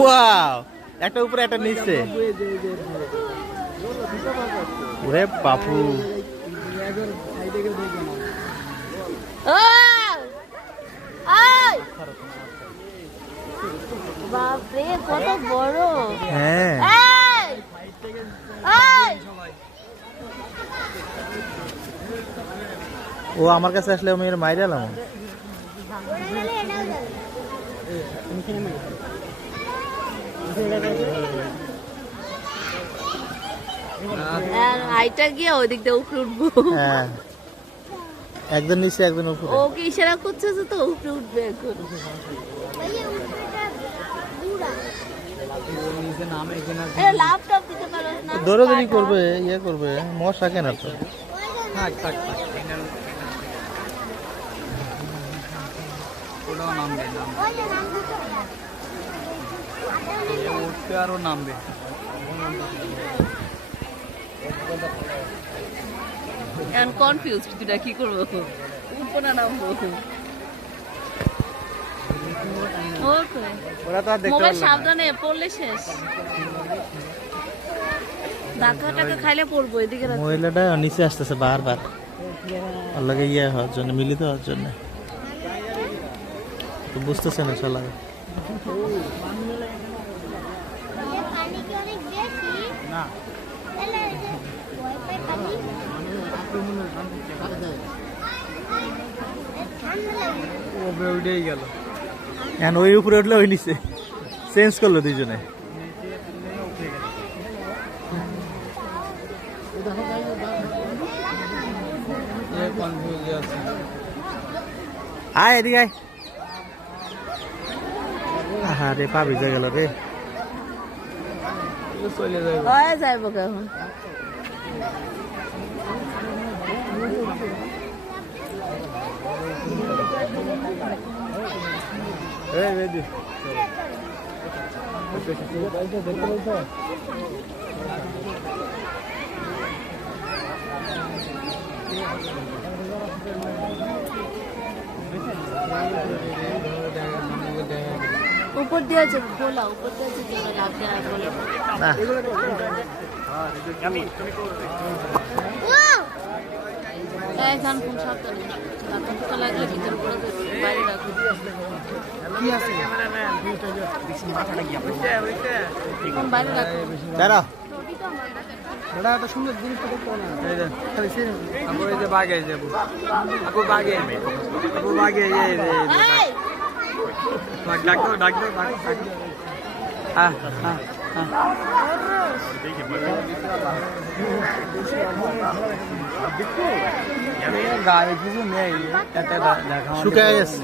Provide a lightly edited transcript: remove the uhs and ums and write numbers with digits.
Wow, একটা উপরে একটা নিচে। ওরে বাপু, বাপরে কত বড়। হ্যাঁ ও আমার কাছে আসলে আমি এর মাইরে এলাম। আইটা গিয়ে ওদিক দিয়ে উপরে উঠবো। হ্যাঁ, একজন নিচে একজন উপরে। ও কি ইশারা করছে যে তো উপরে উঠবে এখন। ল্যাপটপ দিতে পারো না, দৌড়াদৌড়ি করবে, ইয়ে করবে, মশা কেন তো। উঠতে আরো নামবে। এখন কনফিউজড তুই কি করবো, উঠবো না নামবো। ওরা তো আর দেখতে মোবাইল পারলো না। সাবধানে, পড়লে শেষ। ধাক্কা টাকা খাইলে পড়বো। এদিকে রাখ। মহিলাটা নিচে আসতেছে বারবার, ওর লাগে ইয়ে হওয়ার জন্য, মিলিত হওয়ার জন্য। তো বুঝতেছে না শালা। উঠেই গেল। এখন ওই উপরে উঠলে ওই নিচে চেঞ্জ করলো দুইজনে। আয় এদিকে আয়। আহা রে, পা ভিজে গেল রে। চলে যাবে। ওই যাইবো কেমন। উপর দিয়ে আছে খোলা, উপর দিয়ে আছে যেটা লাগছে আর বলে না, এখন কোন সাবধানে এখন তো লাগলে ভিতর পড়ে বাইরে রাখো। এখন বাইরে রাখো। দাঁড়াও। সুন্দর জিনিস দেখতে না। আপু এই যে বাগে যাবো। আপু বাগে। আপু বাগে ডাকো। হ্যাঁ হ্যাঁ হ্যাঁ। গায়ে কিছু নেই, শুকায় গেছে।